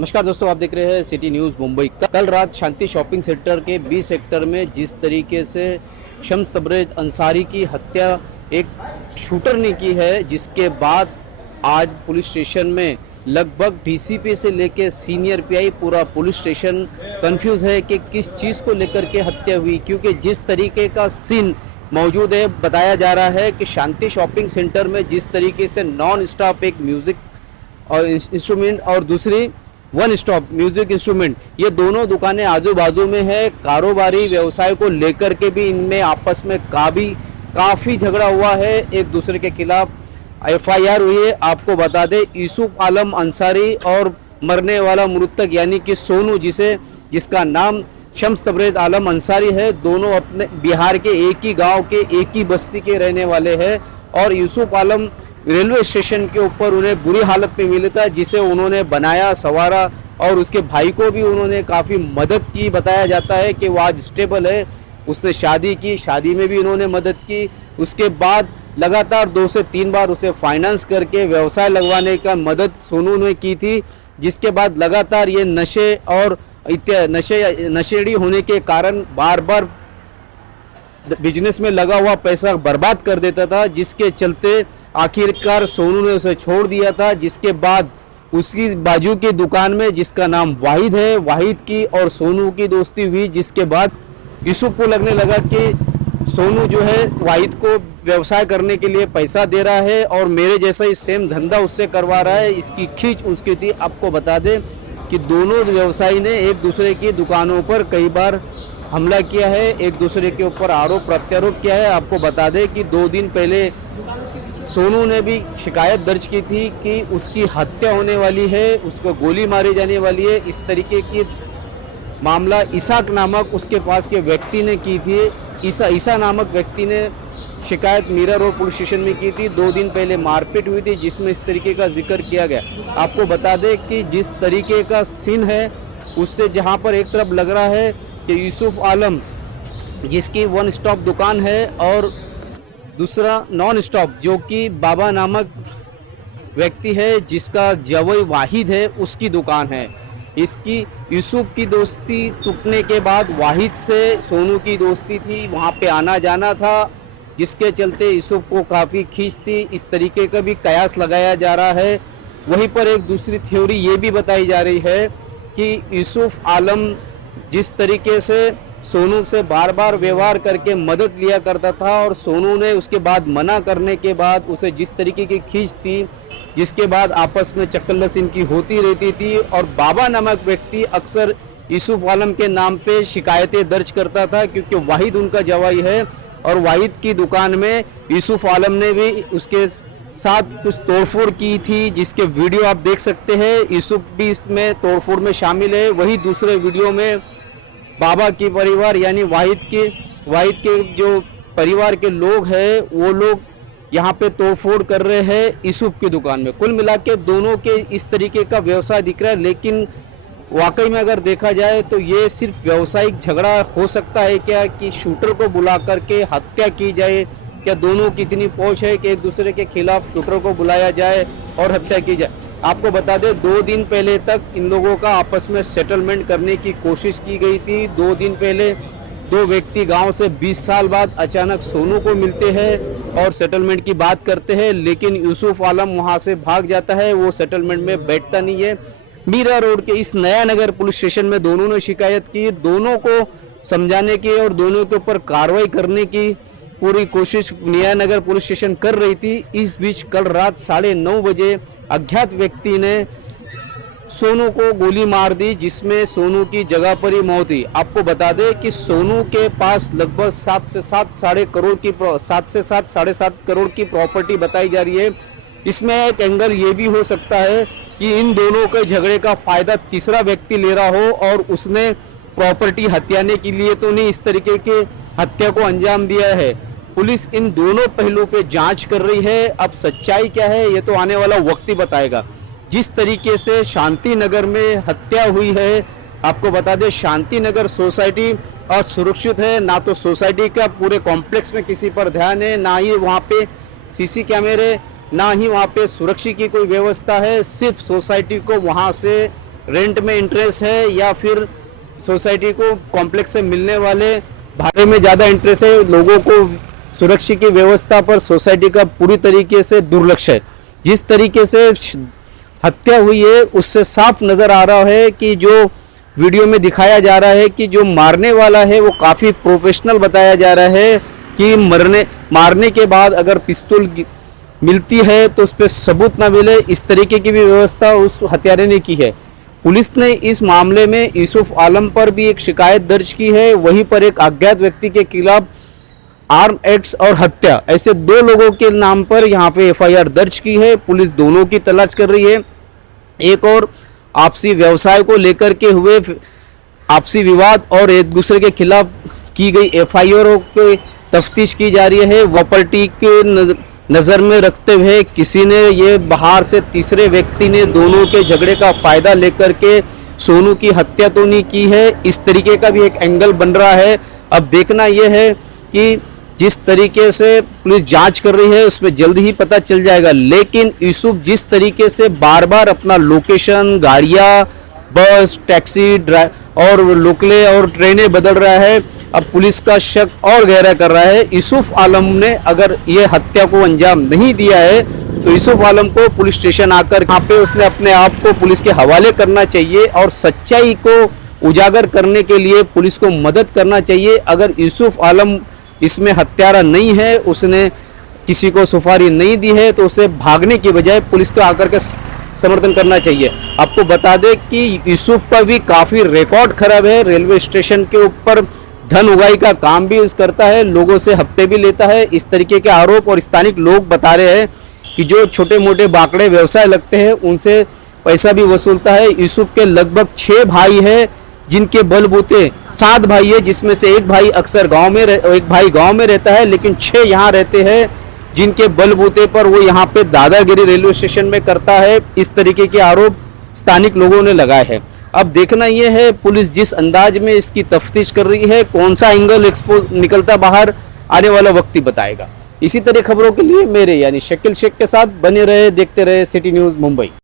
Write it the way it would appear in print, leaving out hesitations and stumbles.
नमस्कार दोस्तों, आप देख रहे हैं सिटी न्यूज़ मुंबई। कल रात शांति शॉपिंग सेंटर के बी सेक्टर में जिस तरीके से शम्स तबरेज़ अंसारी की हत्या एक शूटर ने की है, जिसके बाद आज पुलिस स्टेशन में लगभग डीसीपी से लेकर सीनियर पीआई पूरा पुलिस स्टेशन कंफ्यूज है कि किस चीज़ को लेकर के हत्या हुई। क्योंकि जिस तरीके का सीन मौजूद है, बताया जा रहा है कि शांति शॉपिंग सेंटर में जिस तरीके से नॉन स्टॉप एक म्यूज़िक और इंस्ट्रूमेंट और दूसरी वन स्टॉप म्यूजिक इंस्ट्रूमेंट, ये दोनों दुकानें आजू बाजू में है। कारोबारी व्यवसाय को लेकर के भी इनमें आपस में काफ़ी झगड़ा हुआ है, एक दूसरे के खिलाफ एफआईआर हुई है। आपको बता दें, यूसुफ आलम अंसारी और मरने वाला मृतक यानी कि सोनू, जिसका नाम शम्स तबरेज़ आलम अंसारी है, दोनों अपने बिहार के एक ही गांव के एक ही बस्ती के रहने वाले हैं। और यूसुफ आलम रेलवे स्टेशन के ऊपर उन्हें बुरी हालत में मिला था, जिसे उन्होंने बनाया संवारा और उसके भाई को भी उन्होंने काफ़ी मदद की। बताया जाता है कि वो आज स्टेबल है, उसने शादी की, शादी में भी उन्होंने मदद की। उसके बाद लगातार 2 से 3 बार उसे फाइनेंस करके व्यवसाय लगवाने का मदद सोनू ने की थी, जिसके बाद लगातार ये नशे और नशेड़ी होने के कारण बार बार बिजनेस में लगा हुआ पैसा बर्बाद कर देता था, जिसके चलते आखिरकार सोनू ने उसे छोड़ दिया था। जिसके बाद उसकी बाजू की दुकान में, जिसका नाम वाहिद है, वाहिद की और सोनू की दोस्ती हुई, जिसके बाद यूसुफ को लगने लगा कि सोनू जो है वाहिद को व्यवसाय करने के लिए पैसा दे रहा है और मेरे जैसा ही सेम धंधा उससे करवा रहा है। इसकी खींच उसकी थी। आपको बता दें कि दोनों व्यवसायी ने एक दूसरे की दुकानों पर कई बार हमला किया है, एक दूसरे के ऊपर आरोप प्रत्यारोप किया है। आपको बता दें कि 2 दिन पहले सोनू ने भी शिकायत दर्ज की थी कि उसकी हत्या होने वाली है, उसको गोली मारी जाने वाली है। इस तरीके की मामला इसाक नामक उसके पास के व्यक्ति ने की थी। ईसा नामक व्यक्ति ने शिकायत मीरा रोड पुलिस स्टेशन में की थी। 2 दिन पहले मारपीट हुई थी, जिसमें इस तरीके का जिक्र किया गया। आपको बता दें कि जिस तरीके का सीन है, उससे जहां पर एक तरफ लग रहा है कि यूसुफ आलम, जिसकी वन स्टॉप दुकान है, और दूसरा नॉन स्टॉप जो कि बाबा नामक व्यक्ति है, जिसका जवई वाहिद है, उसकी दुकान है। इसकी यूसुफ की दोस्ती टूटने के बाद वाहिद से सोनू की दोस्ती थी, वहाँ पे आना जाना था, जिसके चलते यूसुफ को काफ़ी खींच थी। इस तरीके का भी कयास लगाया जा रहा है। वहीं पर एक दूसरी थ्योरी ये भी बताई जा रही है कि यूसुफ आलम जिस तरीके से सोनू से बार बार व्यवहार करके मदद लिया करता था और सोनू ने उसके बाद मना करने के बाद उसे जिस तरीके की खींच थी, जिसके बाद आपस में चक्करलस इनकी होती रहती थी। और बाबा नामक व्यक्ति अक्सर यूसुफ आलम के नाम पे शिकायतें दर्ज करता था, क्योंकि वाहिद उनका जवाई है और वाहिद की दुकान में यूसुफ आलम ने भी उसके साथ कुछ तोड़फोड़ की थी, जिसके वीडियो आप देख सकते हैं। यूसुफ भी इसमें तोड़फोड़ में शामिल है। वही दूसरे वीडियो में बाबा की परिवार यानी वाहिद के जो परिवार के लोग हैं, वो लोग यहाँ पे तोड़फोड़ कर रहे हैं यूसुफ की दुकान में। कुल मिला के दोनों के इस तरीके का व्यवसाय दिख रहा है, लेकिन वाकई में अगर देखा जाए तो ये सिर्फ व्यावसायिक झगड़ा हो सकता है क्या, कि शूटर को बुला करके हत्या की जाए? क्या दोनों की इतनी पहुँच है कि एक दूसरे के खिलाफ शूटर को बुलाया जाए और हत्या की जाए? आपको बता दें, 2 दिन पहले तक इन लोगों का आपस में सेटलमेंट करने की कोशिश की गई थी। 2 दिन पहले 2 व्यक्ति गांव से 20 साल बाद अचानक सोनू को मिलते हैं और सेटलमेंट की बात करते हैं, लेकिन यूसुफ आलम वहां से भाग जाता है, वो सेटलमेंट में बैठता नहीं है। मीरा रोड के इस नया नगर पुलिस स्टेशन में दोनों ने शिकायत की, दोनों को समझाने की और दोनों के ऊपर कार्रवाई करने की पूरी कोशिश नया नगर पुलिस स्टेशन कर रही थी। इस बीच कल रात 9:30 बजे अज्ञात व्यक्ति ने सोनू को गोली मार दी, जिसमें सोनू की जगह पर ही मौत हुई। आपको बता दें कि सोनू के पास लगभग 7 से 7.5 करोड़ की प्रॉपर्टी बताई जा रही है। इसमें एक एंगल ये भी हो सकता है कि इन दोनों के झगड़े का फायदा तीसरा व्यक्ति ले रहा हो और उसने प्रॉपर्टी हत्याने के लिए तो नहीं, इस तरीके के हत्या को अंजाम दिया है। पुलिस इन दोनों पहलू पे जांच कर रही है। अब सच्चाई क्या है, ये तो आने वाला वक्त ही बताएगा। जिस तरीके से शांति नगर में हत्या हुई है, आपको बता दें शांति नगर सोसाइटी असुरक्षित है। ना तो सोसाइटी का पूरे कॉम्प्लेक्स में किसी पर ध्यान है, ना ही वहाँ पे सीसी कैमरे, ना ही वहाँ पे सुरक्षा की कोई व्यवस्था है। सिर्फ सोसाइटी को वहाँ से रेंट में इंटरेस्ट है या फिर सोसाइटी को कॉम्प्लेक्स से मिलने वाले भाड़े में ज़्यादा इंटरेस्ट है। लोगों को सुरक्षा की व्यवस्था पर सोसाइटी का पूरी तरीके से दुर्लक्ष्य है। जिस तरीके से हत्या हुई है उससे साफ नज़र आ रहा है कि जो वीडियो में दिखाया जा रहा है कि जो मारने वाला है वो काफ़ी प्रोफेशनल बताया जा रहा है कि मारने के बाद अगर पिस्तौल मिलती है तो उस पर सबूत ना मिले, इस तरीके की भी व्यवस्था उस हत्यारे ने की है। पुलिस ने इस मामले में यूसुफ आलम पर भी एक शिकायत दर्ज की है। वहीं पर एक अज्ञात व्यक्ति के खिलाफ आर्म एक्ट्स और हत्या, ऐसे 2 लोगों के नाम पर यहाँ पे एफआईआर दर्ज की है। पुलिस दोनों की तलाश कर रही है। एक और आपसी व्यवसाय को लेकर के हुए आपसी विवाद और एक दूसरे के खिलाफ की गई एफआईआर की तफ्तीश की जा रही है। प्रॉपर्टी के नज़र में रखते हुए किसी ने ये बाहर से तीसरे व्यक्ति ने दोनों के झगड़े का फायदा लेकर के सोनू की हत्या तो नहीं की है, इस तरीके का भी एक एंगल बन रहा है। अब देखना यह है कि जिस तरीके से पुलिस जांच कर रही है उसमें जल्द ही पता चल जाएगा। लेकिन यूसुफ जिस तरीके से बार बार अपना लोकेशन, गाड़ियाँ, बस, टैक्सी और लोकले और ट्रेनें बदल रहा है, अब पुलिस का शक और गहरा कर रहा है। यूसुफ आलम ने अगर ये हत्या को अंजाम नहीं दिया है तो यूसुफ आलम को पुलिस स्टेशन आकर यहाँ पे उसने अपने आप को पुलिस के हवाले करना चाहिए और सच्चाई को उजागर करने के लिए पुलिस को मदद करना चाहिए। अगर यूसुफ आलम इसमें हत्यारा नहीं है, उसने किसी को सुपारी नहीं दी है, तो उसे भागने की बजाय पुलिस को आकर के समर्थन करना चाहिए। आपको बता दें कि यूसुफ का भी काफ़ी रिकॉर्ड खराब है। रेलवे स्टेशन के ऊपर धन उगाही का काम भी करता है, लोगों से हफ्ते भी लेता है, इस तरीके के आरोप। और स्थानिक लोग बता रहे हैं कि जो छोटे मोटे बाकड़े व्यवसाय लगते हैं उनसे पैसा भी वसूलता है। यूसुफ के लगभग 6 भाई है जिनके बलबूते 7 भाई है, जिसमें से एक भाई अक्सर एक भाई गांव में रहता है, लेकिन 6 यहाँ रहते हैं जिनके बलबूते पर वो यहाँ पे दादागिरी रेलवे स्टेशन में करता है। इस तरीके के आरोप स्थानिक लोगों ने लगाए हैं। अब देखना यह है पुलिस जिस अंदाज में इसकी तफ्तीश कर रही है, कौन सा एंगल एक्सपोज निकलता बाहर, आने वाला वक्त ही बताएगा। इसी तरह खबरों के लिए मेरे यानी शकील शेख के साथ बने रहे, देखते रहे सिटी न्यूज़ मुंबई।